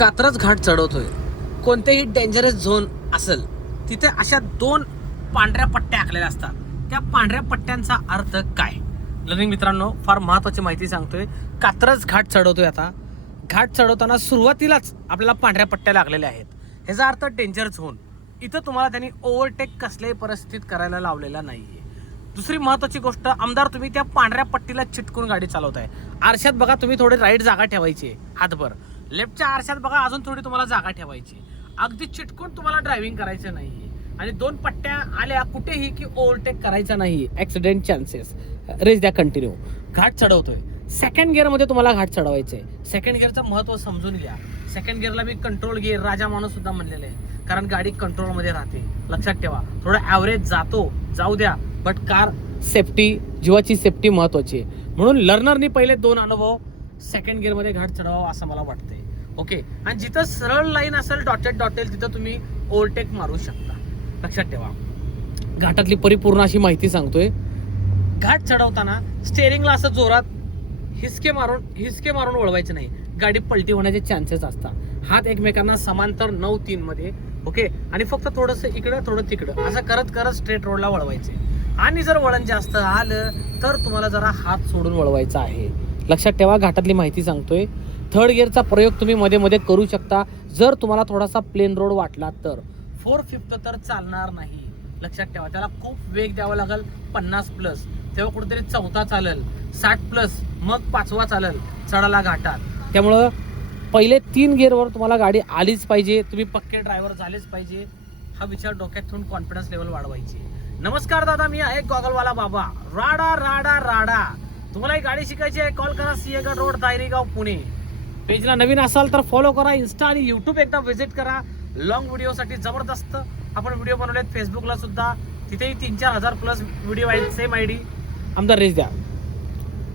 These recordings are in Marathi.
कात्रज घाट चढवतोय, कोणतेही डेंजरस झोन असेल तिथे अशा 2 पांढऱ्या पट्ट्या आखलेल्या असतात. त्या पांढऱ्या पट्ट्यांचा अर्थ काय? लर्निंग मित्रांनो, फार महत्त्वाची माहिती सांगतोय. कात्रज घाट चढवतोय. आता घाट चढवताना सुरुवातीलाच आपल्याला पांढऱ्या पट्ट्या लागलेल्या आहेत. ह्याचा अर्थ डेंजर झोन. इथं तुम्हाला त्यांनी ओव्हरटेक कसल्याही परिस्थितीत करायला लावलेला नाहीये. दुसरी महत्त्वाची गोष्ट, आमदार तुम्ही त्या पांढऱ्या पट्टीला चिटकून गाडी चालवताय. आरशात बघा, तुम्ही थोडी राईट जागा ठेवायची हातभर. लेफ्टच्या आरशात बघा, अजून थोडी तुम्हाला जागा ठेवायची. अगदी चिटकून तुम्हाला ड्रायव्हिंग करायचं नाहीये. आणि 2 पट्ट्या आल्या कुठेही की ओव्हरटेक करायचा नाही. Accident chances. रेस द्या कंटिन्यू. घाट चढवतोय. सेकंड गिअरमध्ये तुम्हाला घाट चढवायचंय. सेकंड गिअरचं महत्त्व समजून घ्या. सेकंड गिअरला मी कंट्रोल गिअर राजा माणूस सुद्धा म्हणलेलं आहे, कारण गाडी कंट्रोलमध्ये राहते. लक्षात ठेवा, थोडा ॲव्हरेज जाऊ द्या, बट कार सेफ्टी, जीवाची सेफ्टी महत्त्वाची आहे. म्हणून लर्नरनी पहिले 2 अनुभव सेकंड गिअरमध्ये घाट चढवावा असं मला वाटतंय. ओके. आणि जिथं सरळ लाईन असेल, डॉटेड तिथं तुम्ही ओव्हरटेक मारू शकता. लक्षात ठेवा. घाटातली परिपूर्ण अशी माहिती सांगतोय. घाट चढवताना स्टेअरिंगला असं जोरात हिसके मारून वळवायचं नाही. गाडी पलटी होण्याचे चान्सेस असतात. हात एकमेकांना समांतर 9-3 मध्ये. ओके. आणि फक्त थोडंसं इकडं थोडं तिकडं असं करत करत स्ट्रेट रोडला वळवायचे. आणि जर वळण जास्त आलं तर तुम्हाला जरा हात सोडून वळवायचा आहे. लक्षात ठेवा, घाटातली माहिती सांगतोय. थर्ड गिअरचा प्रयोग तुम्ही मध्ये मध्ये करू शकता जर तुम्हाला थोडासा प्लेन रोड वाटला तर. 4/5 तर चालणार नाही. लक्षात ठेवा, त्याला खूप वेग द्यावा लागेल. 50+, तेव्हा कुठेतरी 4था चालेल. 60+, मग 5वा चालेल चढाला घाटात. त्यामुळं पहिले 3 गिअरवर तुम्हाला गाडी आलीच पाहिजे. तुम्ही पक्के ड्रायव्हर झालेच पाहिजे. हा विचार डोक्यात ठेवून कॉन्फिडन्स लेवल वाढवायची. नमस्कार दादा, मी आहे गॉगलवाला बाबा. राडा तुम्हाला ही गाडी शिकायची आहे, कॉल करा. सिंहगड रोड, दायरेगाव, पुणे. पेजला नवीन असाल तर फॉलो करा. इन्स्टा आणि यूट्यूब एकदा व्हिजिट करा. लॉंग व्हिडिओसाठी जबरदस्त आपण व्हिडिओ बनवलेत. फेसबुकला सुद्धा, तिथेही 3-4 हजार प्लस व्हिडिओ आहेत. Same ID. आमदार रेस द्या,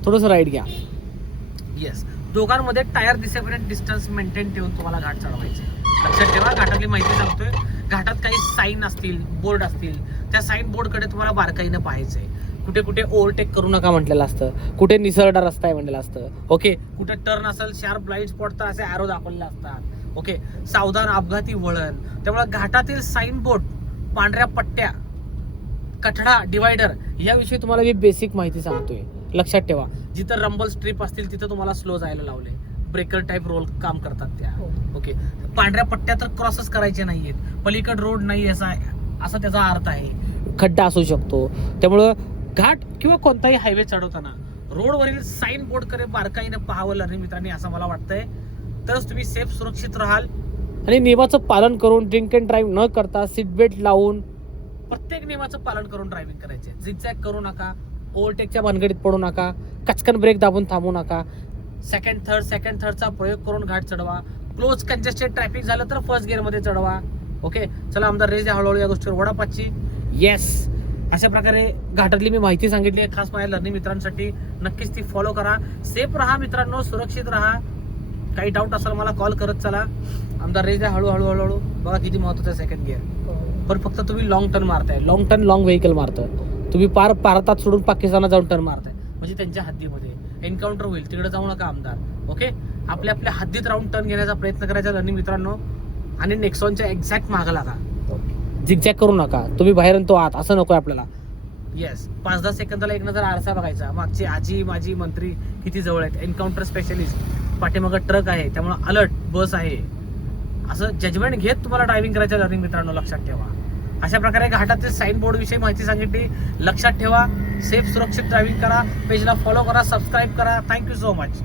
थोडंसं राईड घ्या. येस. दोघांमध्ये टायर दिसेपर्यंत डिस्टन्स मेंटेन ठेवून तुम्हाला घाट चढवायचे. लक्षात ठेवा, घाटातली माहिती सांगतोय. घाटात काही साईन असतील, बोर्ड असतील, त्या साईन बोर्डकडे तुम्हाला बारकाईनं पाहायचंय. कुठे कुठे ओव्हरटेक करू नका म्हटलेलं असतं, कुठे निसरडा रस्ता आहे म्हटलेलं असतं. ओके. कुठे टर्न असेल, शार्प ब्लाइंड स्पॉट तर असे ॲरो दाखवलेले असतात. ओके. सावधान, अपघाती वळण. त्यामुळे घाटातील साईन बोर्ड, पांढऱ्या पट्ट्या, कठडा, डिवायडर याविषयी तुम्हाला मी बेसिक माहिती सांगतोय. लक्षात ठेवा, जिथं रंबल स्ट्रीप असतील तिथं तुम्हाला स्लो जायला लावले. ब्रेकर टाईप रोल काम करतात त्या. ओके. पांढऱ्या पट्ट्या तर क्रॉसच करायचे नाहीयेत. पलीकड रोड नाही असा त्याचा अर्थ आहे. खड्डा असू शकतो. त्यामुळं घाट किंवा कोणताही हायवे चढवताना रोडवरील साईन बोर्डकडे बारकाईनं पाहावं लर्निंग मित्रांनी, असं मला वाटतंय. तरच तुम्ही सेफ, सुरक्षित राहाल. आणि नियमाचं पालन करून, ड्रिंक अँड ड्राईव्ह न करता, सीट बेल्ट लावून, प्रत्येक नियमाचं पालन करून ड्रायव्हिंग करायचे. झिगझॅग करू नका. ओव्हरटेकच्या भानगडीत पडू नका. कचकन ब्रेक दाबून थांबू नका. सेकंड थर्डचा प्रयोग करून घाट चढवा. क्लोज कंजेस्टेड ट्रॅफिक झालं तर फर्स्ट गिअरमध्ये चढवा. ओके. चला आमदार रेस द्या हळूहळू या गोष्टीवर वडापाची. येस. अशा प्रकारे घाटातली मी माहिती सांगितली आहे खास माझ्या लर्निंग मित्रांसाठी. नक्कीच ती फॉलो करा. सेफ राहा मित्रांनो, सुरक्षित राहा. काही डाऊट असेल मला कॉल करत चला. आमदार रेस द्या हळूहळू. बघा किती महत्वाचं आहे सेकंड गिअर. पण फक्त तुम्ही लॉंग टर्न मारताय. लॉंग व्हेकल मारताय तुम्ही. भारतात सोडून पाकिस्तानात जाऊन टर्न मारताय, म्हणजे त्यांच्या हद्दीमध्ये एन्काउंटर होईल. तिकडे जाऊ नका आमदार. ओके. आपल्या हद्दीत राहून टर्न घेण्याचा प्रयत्न करायचा लर्निंग मित्रांनो. आणि नेक्सॉनच्या एक्झॅक्ट मागं लागा. झिगझॅग करू नका. तुम्ही बाहेर तो आत असं नको आपल्याला. येस. 5-10 सेकंदाला एक नजर आरसा बघायचा. मागचे आजी माजी मंत्री किती जवळ आहेत. एन्काउंटर स्पेशलिस्ट, पाठीमागं ट्रक आहे, त्यामुळे अलर्ट, बस आहे, असं जजमेंट घेत तुम्हाला ड्रायव्हिंग करायचं लर्निंग मित्रांनो. लक्षात ठेवा. अशा प्रकारे घाटातील साईन बोर्ड विषयी माहिती सांगितली. लक्षात ठेवा. सेफ, सुरक्षित ड्रायव्हिंग करा. पेजला फॉलो करा, सबस्क्राईब करा. Thank you so much.